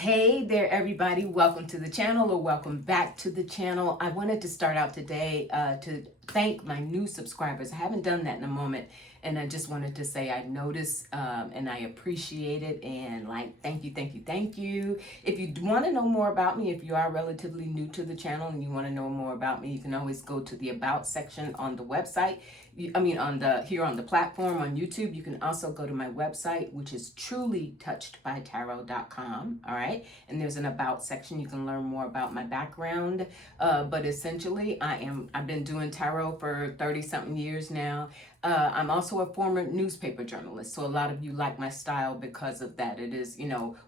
Hey there, everybody. Welcome to the channel, or welcome back to the channel. I wanted to start out today to thank my new subscribers. I haven't done that in a moment, and I just wanted to say I noticed and I appreciate it, and thank you, thank you, thank you. If you want to know more about me, if you are relatively new to the channel and you want to know more about me, you can always go to the About section on the website. Here on the platform on YouTube. You can also go to my website, which is trulytouchedbytarot.com. All right, and there's an About section. You can learn more about my background. But essentially, I've been doing tarot for 30 something years now. I'm also a former newspaper journalist, so a lot of you like my style because of that. It is,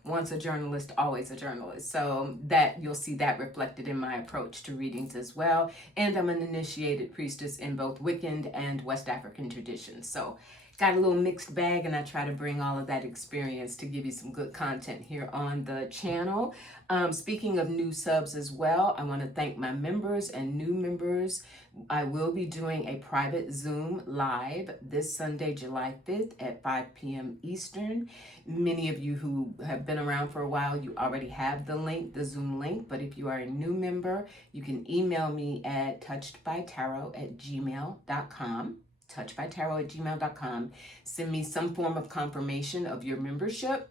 once a journalist, always a journalist. So that you'll see that reflected in my approach to readings as well. And I'm an initiated priestess in both Wiccan and West African traditions. So got a little mixed bag, and I try to bring all of that experience to give you some good content here on the channel. Speaking of new subs as well, I want to thank my members and new members. I will be doing a private Zoom live this Sunday, July 5th at 5 p.m. Eastern. Many of you who have been around for a while, you already have the link, the Zoom link. But if you are a new member, you can email me at touchedbytarot@gmail.com. touchedbytarot@gmail.com. Send me some form of confirmation of your membership,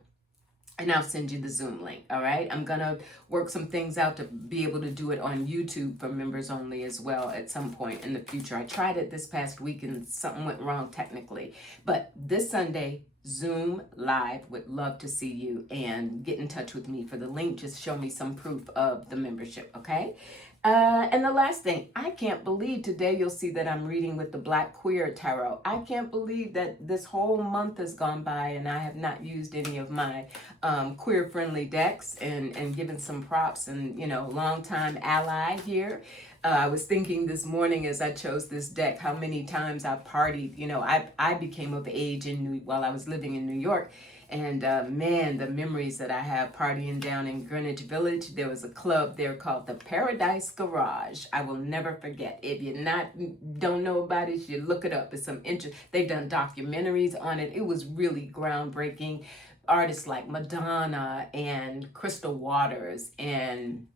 and I'll send you the Zoom link. All right. I'm going to work some things out to be able to do it on YouTube for members only as well at some point in the future. I tried it this past week and something went wrong technically. But this Sunday, Zoom live, would love to see you, and get in touch with me for the link. Just show me some proof of the membership. Okay. And the last thing, I can't believe today you'll see that I'm reading with the Black Queer Tarot. I can't believe that this whole month has gone by and I have not used any of my queer-friendly decks, and given some props, and, long-time ally here. I was thinking this morning as I chose this deck how many times I've partied. I became of age while I was living in New York. And man, the memories that I have partying down in Greenwich Village. There was a club there called the Paradise Garage. I will never forget. If you don't know about it, you look it up. It's some interest. They've done documentaries on it. It was really groundbreaking. Artists like Madonna and Crystal Waters, and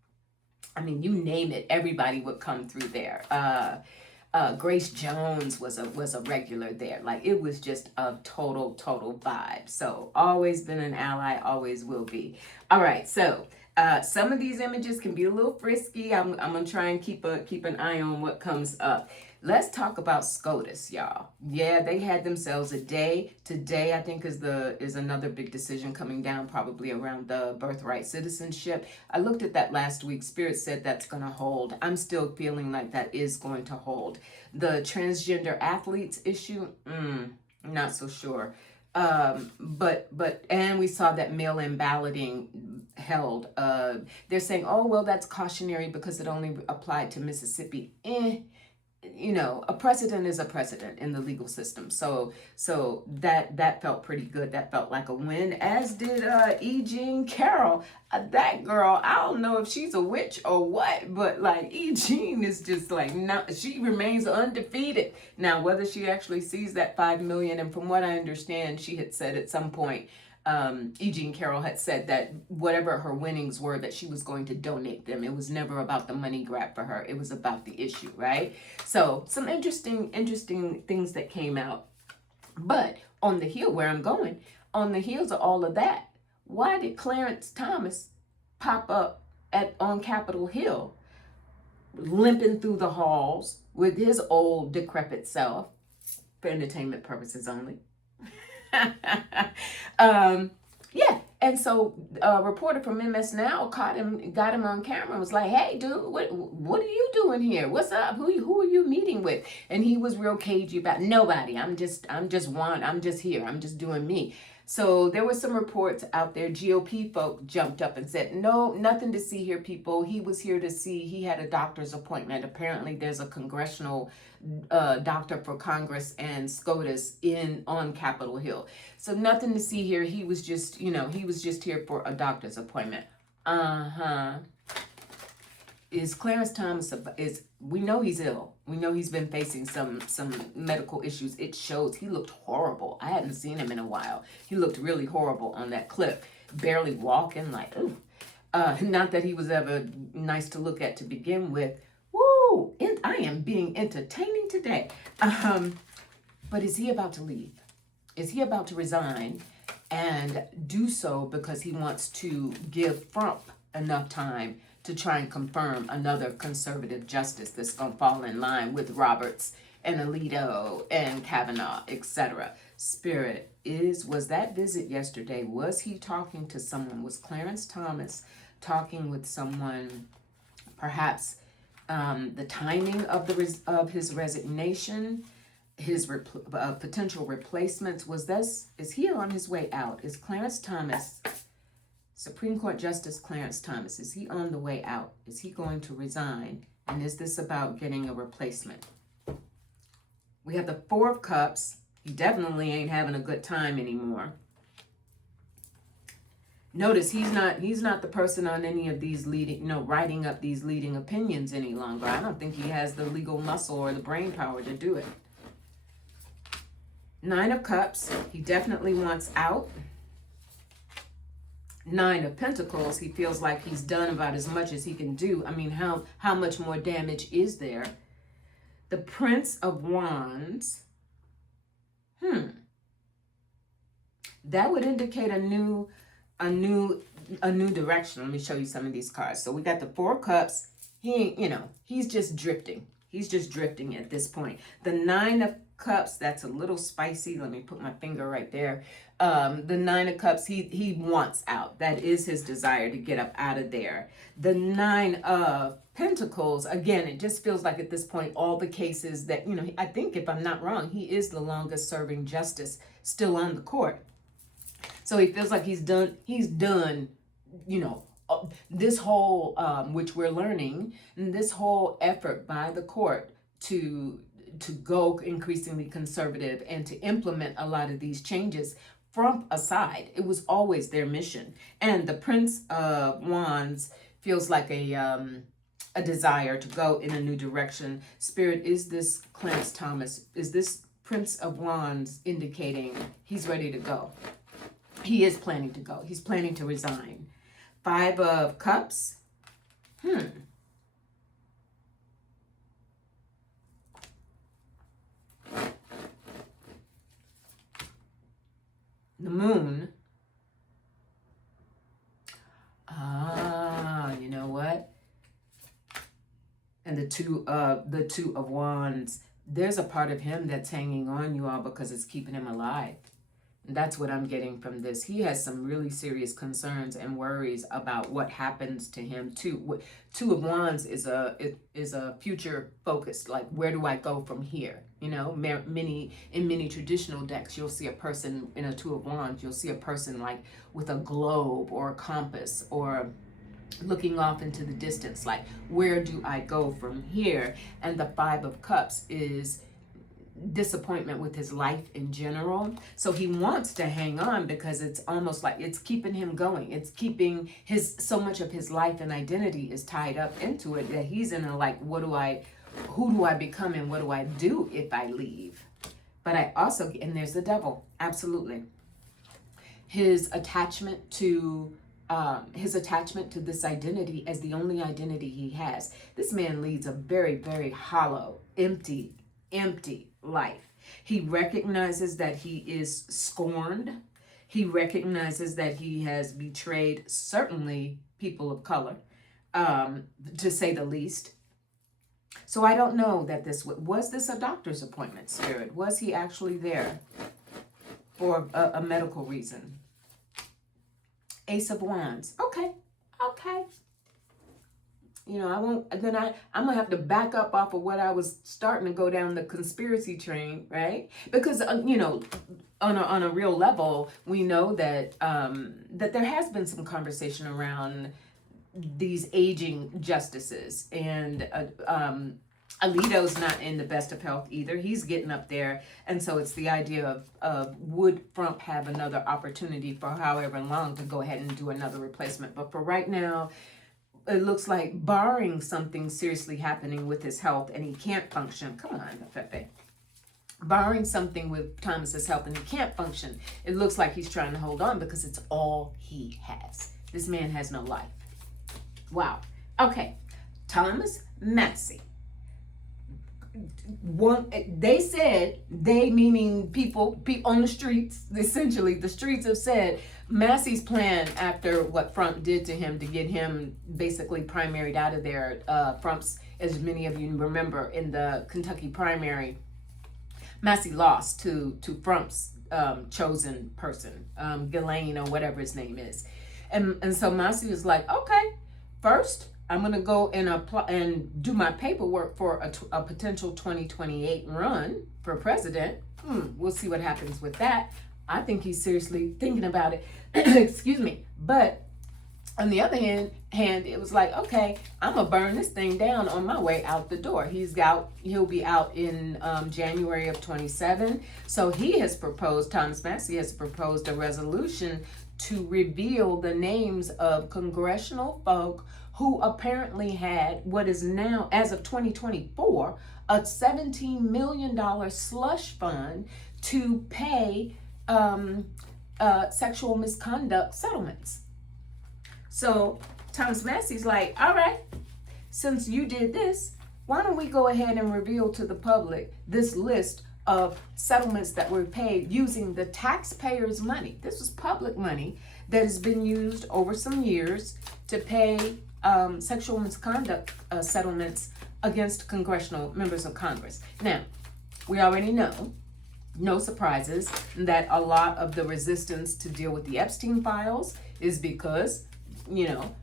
you name it, everybody would come through there. Grace Jones was a regular there. It was just a total vibe. So always been an ally, always will be. All right, so some of these images can be a little frisky. I'm gonna try and keep an eye on what comes up. Let's talk about SCOTUS, y'all. Yeah, they had themselves a day. Today, I think, is another big decision coming down, probably around the birthright citizenship. I looked at that last week. Spirit said that's going to hold. I'm still feeling like that is going to hold. The transgender athletes issue, not so sure. But we saw that mail-in balloting held. They're saying, oh, well, that's cautionary because it only applied to Mississippi. A precedent is a precedent in the legal system. So that felt pretty good. That felt like a win, as did E. Jean Carroll. That girl, I don't know if she's a witch or what, but E. Jean is just no, she remains undefeated. Now, whether she actually sees that 5 million, and from what I understand, she had said at some point, E. Jean Carroll had said that whatever her winnings were, that she was going to donate them. It was never about the money grab for her. It was about the issue, right? So some interesting things that came out. But on the heel, where I'm going, on the heels of all of that, why did Clarence Thomas pop up on Capitol Hill, limping through the halls with his old decrepit self, for entertainment purposes only? Yeah, and so a reporter from MS Now got him on camera and was like, "Hey, dude, what are you doing here? What's up? Who are you meeting with?" And he was real cagey about nobody. I'm just here. I'm just doing me. So there were some reports out there. GOP folk jumped up and said, no, nothing to see here, people. He was here to see, he had a doctor's appointment. Apparently there's a congressional doctor for Congress and SCOTUS on Capitol Hill. So nothing to see here. He was just, he was just here for a doctor's appointment. Is Clarence Thomas, we know he's ill. We know he's been facing some medical issues. It shows. He looked horrible. I hadn't seen him in a while. He looked really horrible on that clip. Barely walking, ooh. Not that he was ever nice to look at to begin with. Woo! I am being entertaining today. But is he about to leave? Is he about to resign and do so because he wants to give Trump enough time to try and confirm another conservative justice that's going to fall in line with Roberts and Alito and Kavanaugh, etc.? Spirit, was that visit yesterday, was he talking to someone? Was Clarence Thomas talking with someone, perhaps the timing of his resignation, his potential replacements? Is he on his way out? Is Clarence Thomas, Supreme Court Justice Clarence Thomas, is he on the way out? Is he going to resign? And is this about getting a replacement? We have the Four of Cups. He definitely ain't having a good time anymore. Notice he's not the person on any of these writing up these leading opinions any longer. I don't think he has the legal muscle or the brain power to do it. Nine of Cups, he definitely wants out. Nine of Pentacles, he feels like he's done about as much as he can do. I mean, how much more damage is there? The Prince of Wands. That would indicate a new direction. Let me show you some of these cards. So we got the Four of Cups. He's just drifting. He's just drifting at this point. The Nine of Cups, that's a little spicy. Let me put my finger right there. The Nine of Cups, he wants out. That is his desire to get up out of there. The Nine of Pentacles, again, it just feels like at this point, all the cases that, I think if I'm not wrong, he is the longest serving justice still on the court. So he feels like he's done, this whole, which we're learning, this whole effort by the court to go increasingly conservative and to implement a lot of these changes from aside. It was always their mission. And the Prince of Wands feels like a desire to go in a new direction. Spirit, is this Clarence Thomas? Is this Prince of Wands indicating he's ready to go? He is planning to go. He's planning to resign. Five of Cups. The Moon. You know what? And the two of Wands. There's a part of him that's hanging on, you all, because it's keeping him alive. That's what I'm getting from this. He has some really serious concerns and worries about what happens to him too. Two of Wands is a future focused, like, where do I go from here? In many traditional decks, you'll see a person in a Two of Wands. You'll see a person like with a globe or a compass or looking off into the distance, like, where do I go from here? And the Five of Cups is disappointment with his life in general. So he wants to hang on because it's almost like it's keeping him going. It's keeping so much of his life and identity is tied up into it that he's in a like, who do I become and what do I do if I leave? But I also, and there's the Devil, absolutely. His attachment to this identity as the only identity he has. This man leads a very, very hollow, empty life. He recognizes that he is scorned. He recognizes that he has betrayed certainly people of color, to say the least. So I don't know that was this a doctor's appointment, Spirit? Was he actually there for a medical reason? Ace of Wands. Okay. I'm gonna have to back up off of what I was starting to go down the conspiracy train, right? Because on a real level, we know that that there has been some conversation around these aging justices, and Alito's not in the best of health either. He's getting up there, and so it's the idea of would Trump have another opportunity for however long to go ahead and do another replacement? But for right now, it looks like, barring something seriously happening with his health and he can't function. Come on, Pepe. Barring something with Thomas's health and he can't function, it looks like he's trying to hold on because it's all he has. This man has no life. Wow. Okay. Thomas Massie. They said, they meaning people on the streets, essentially the streets have said Massie's plan after what Trump did to him to get him basically primaried out of there. Trump's, as many of you remember, in the Kentucky primary, Massie lost to Trump's chosen person, Ghislaine or whatever his name is. And so Massie was like, okay, first I'm going to go and apply and do my paperwork for a potential 2028 run for president. We'll see what happens with that. I think he's seriously thinking about it. Excuse me. But on the other hand, it was like, okay, I'm going to burn this thing down on my way out the door. He'll be out in January of 27. So Thomas Massie has proposed a resolution to reveal the names of congressional folk who apparently had what is now, as of 2024, a $17 million slush fund to pay sexual misconduct settlements. So Thomas Massie's like, all right, since you did this, why don't we go ahead and reveal to the public this list of settlements that were paid using the taxpayers' money. This was public money that has been used over some years to pay sexual misconduct settlements against congressional members of Congress. Now, we already know, no surprises, that a lot of the resistance to deal with the Epstein files is because,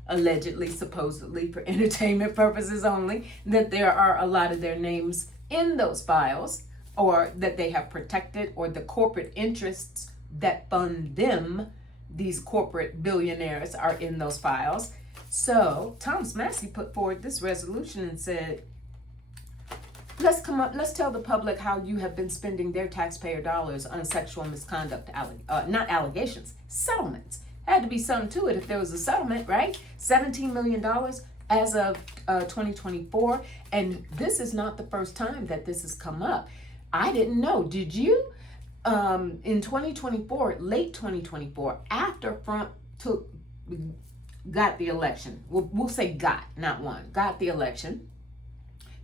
allegedly, supposedly, for entertainment purposes only, that there are a lot of their names in those files, or that they have protected, or the corporate interests that fund them, these corporate billionaires, are in those files. So Thomas Massie put forward this resolution and said, let's tell the public how you have been spending their taxpayer dollars on sexual misconduct, not allegations, settlements. Had to be something to it if there was a settlement, right? $17 million as of 2024. And this is not the first time that this has come up. I didn't know. Did you? In 2024, late 2024, after Trump got the election, we'll say got, not won, got the election,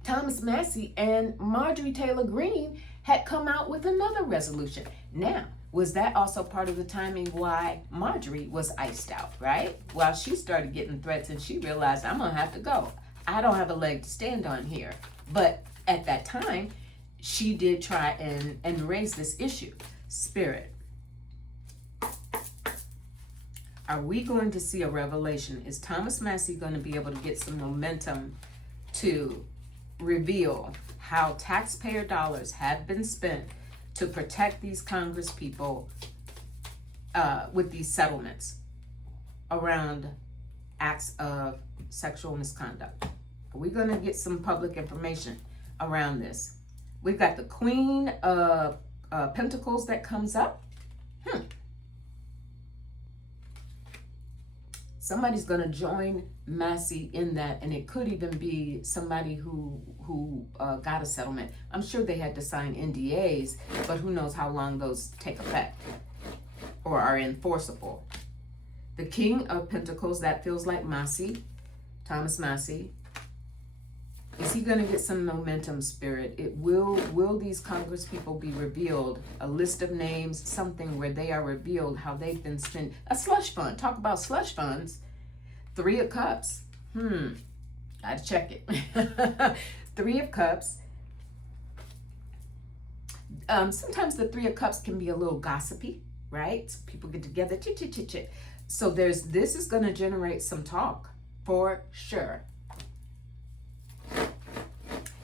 Thomas Massie and Marjorie Taylor Greene had come out with another resolution. Now, was that also part of the timing why Marjorie was iced out, right? Well, she started getting threats and she realized, I'm going to have to go. I don't have a leg to stand on here. But at that time, she did try and raise this issue. Spirit, are we going to see a revelation? Is Thomas Massie going to be able to get some momentum to reveal how taxpayer dollars have been spent to protect these Congress people with these settlements around acts of sexual misconduct? Are we going to get some public information around this? We've got the Queen of Pentacles that comes up. Somebody's going to join Massie in that, and it could even be somebody who got a settlement. I'm sure they had to sign NDAs, but who knows how long those take effect or are enforceable. The King of Pentacles, that feels like Massie, Thomas Massie. Is he going to get some momentum, Spirit? Will these Congress people be revealed? A list of names, something where they are revealed how they've been spent. A slush fund. Talk about slush funds. 3 of Cups. Gotta check it. 3 of Cups. Sometimes the 3 of Cups can be a little gossipy, right? So people get together, chit. So this is going to generate some talk for sure.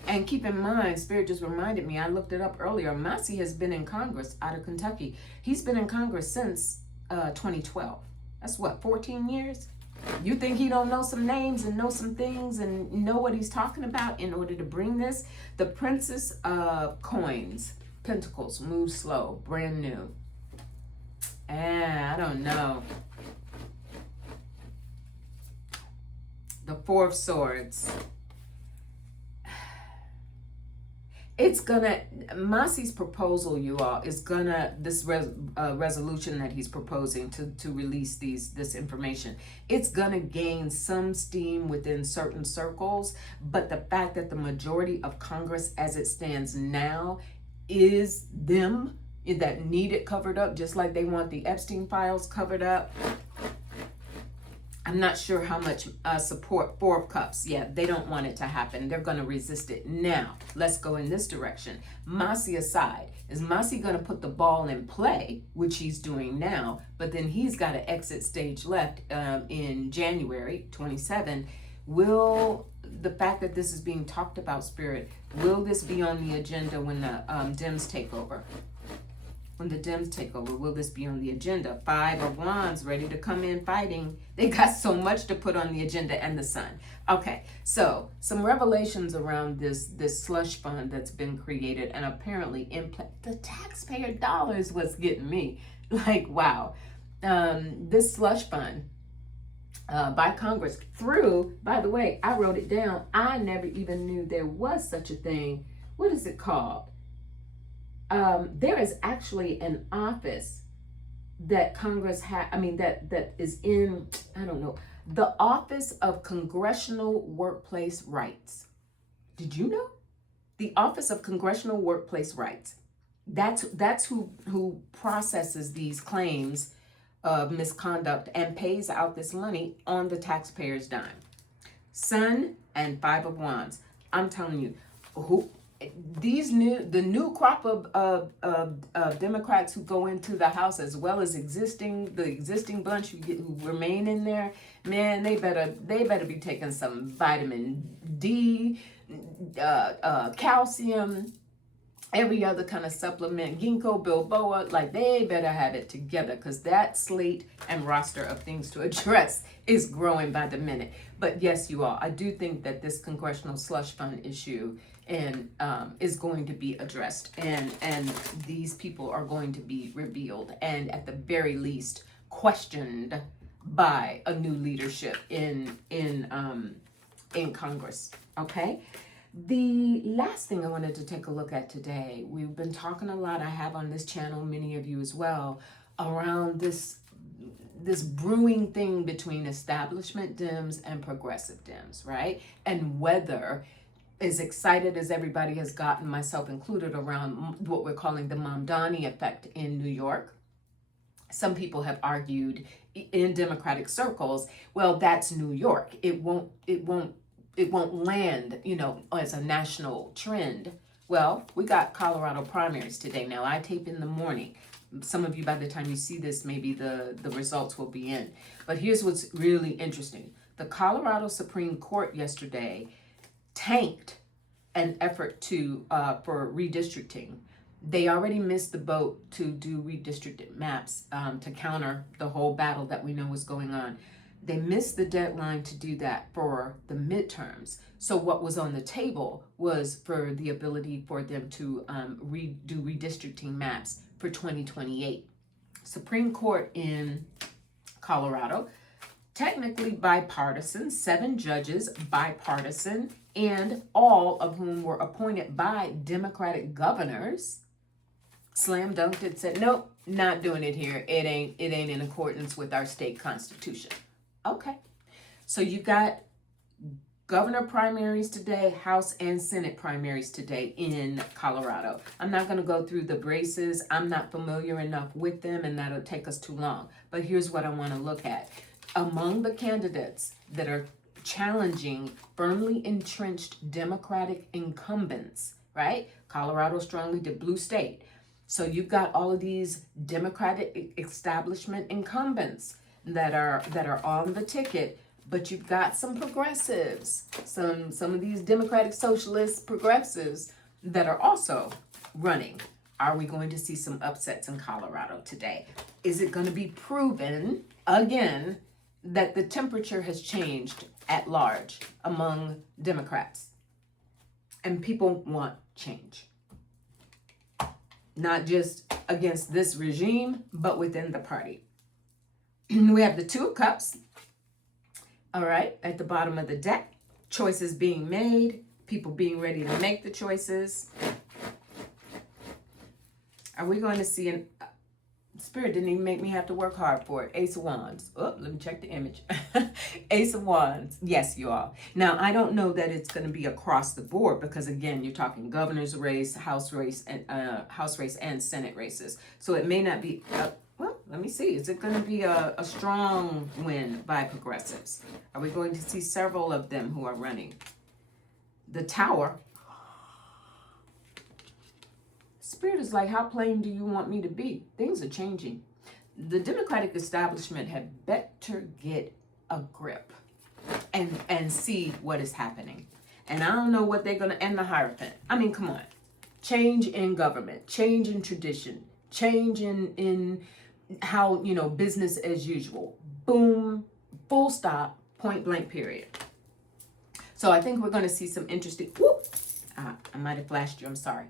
And keep in mind, Spirit just reminded me, I looked it up earlier, Massie has been in Congress out of Kentucky. He's been in Congress since 2012. That's what, 14 years? You think he don't know some names and know some things and know what he's talking about in order to bring this? The Princess of Coins, Pentacles, move slow, brand new. I don't know. The 4 of Swords. It's Massie's proposal, you all, is gonna, this resolution that he's proposing to release this information, it's gonna gain some steam within certain circles, but the fact that the majority of Congress as it stands now is them that need it covered up, just like they want the Epstein files covered up. I'm not sure how much support for cups. Yeah, they don't want it to happen. They're going to resist it. Now, let's go in this direction. Massie aside, is Massie going to put the ball in play, which he's doing now, but then he's got an exit stage left in January 27. Will the fact that this is being talked about, Spirit, will this be on the agenda when the Dems take over? When the Dems take over, will this be on the agenda? 5 of Wands, ready to come in fighting. They got so much to put on the agenda, and the Sun. Okay, so some revelations around this slush fund that's been created, and apparently the taxpayer dollars was getting me. Like, wow. This slush fund by Congress through, by the way, I wrote it down. I never even knew there was such a thing. What is it called? There is actually an office that Congress that is in, I don't know, the Office of Congressional Workplace Rights. Did you know? The Office of Congressional Workplace Rights. That's who processes these claims of misconduct and pays out this money on the taxpayer's dime. Sun and 5 of Wands. I'm telling you, the new crop of Democrats who go into the House, as well as the existing bunch who remain in there, man, they better be taking some vitamin D, calcium, every other kind of supplement, ginkgo biloba. Like, they better have it together, because that slate and roster of things to address is growing by the minute. But yes, you all, I do think that this congressional slush fund issue is going to be addressed, and these people are going to be revealed, and at the very least questioned by a new leadership in Congress. Okay. The last thing I wanted to take a look at today, we've been talking a lot, I have on this channel, many of you as well, around this brewing thing between establishment Dems and progressive Dems, right? And whether, as excited as everybody has gotten, myself included, around what we're calling the Mamdani effect in New York. Some people have argued in Democratic circles, well, that's New York. It won't land, as a national trend. Well, we got Colorado primaries today. Now, I tape in the morning. Some of you, by the time you see this, maybe the results will be in. But here's what's really interesting. The Colorado Supreme Court yesterday tanked an effort for redistricting. They already missed the boat to do redistricted maps to counter the whole battle that we know is going on. They missed the deadline to do that for the midterms. So what was on the table was for the ability for them to do redistricting maps for 2028. Supreme Court in Colorado, technically bipartisan, 7 judges, bipartisan, and all of whom were appointed by Democratic governors, slam dunked it, said, nope, not doing it here. It ain't in accordance with our state constitution. Okay, so you got governor primaries today, House and Senate primaries today in Colorado. I'm not going to go through the races. I'm not familiar enough with them, and that'll take us too long. But here's what I want to look at. Among the candidates that are challenging firmly entrenched Democratic incumbents, right? Colorado strongly the blue state. So you've got all of these Democratic establishment incumbents that are on the ticket, but you've got some progressives, some of these Democratic Socialist progressives that are also running. Are we going to see some upsets in Colorado today? Is it going to be proven again that the temperature has changed at large among Democrats? And people want change. Not just against this regime, but within the party. We have the 2 of Cups, all right, at the bottom of the deck. Choices being made, people being ready to make the choices. Are we going to see an Spirit didn't even make me have to work hard for it. Ace of Wands. Oh, let me check the image. Ace of Wands. Yes, you all. Now, I don't know that it's going to be across the board because, again, you're talking governor's race, House race, and Senate races. So it may not be. Well, let me see. Is it going to be a strong win by progressives? Are we going to see several of them who are running? The Tower. Spirit is like, how plain do you want me to be? Things are changing. The Democratic establishment had better get a grip and see what is happening. And I don't know what they're going to, and the Hierophant. I mean, come on. Change in government, change in tradition, change in how, business as usual. Boom, full stop, point blank period. So I think we're going to see some interesting, I might have flashed you, I'm sorry.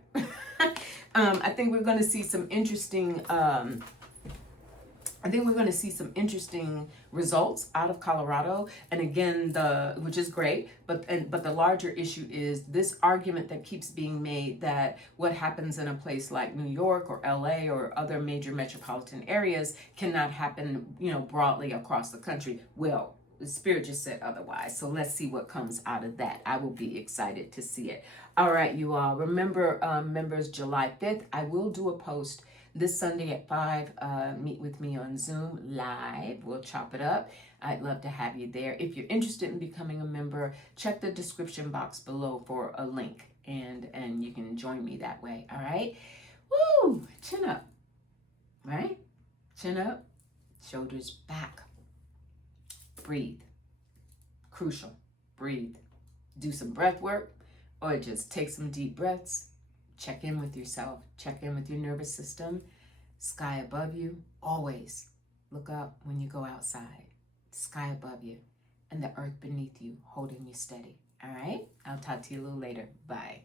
I think we're going to see some interesting, results out of Colorado. And again, which is great, but the larger issue is this argument that keeps being made that what happens in a place like New York or LA or other major metropolitan areas cannot happen, broadly across the country. Well, the Spirit just said otherwise. So let's see what comes out of that. I will be excited to see it. All right, you all. Remember, members, July 5th, I will do a post this Sunday at 5. Meet with me on Zoom live. We'll chop it up. I'd love to have you there. If you're interested in becoming a member, check the description box below for a link, and you can join me that way. All right? Woo! Chin up. Right? Chin up. Shoulders back. Breathe. Crucial. Breathe. Do some breath work, or just take some deep breaths. Check in with yourself. Check in with your nervous system. Sky above you. Always look up when you go outside. Sky above you and the earth beneath you, holding you steady. All right? I'll talk to you a little later. Bye.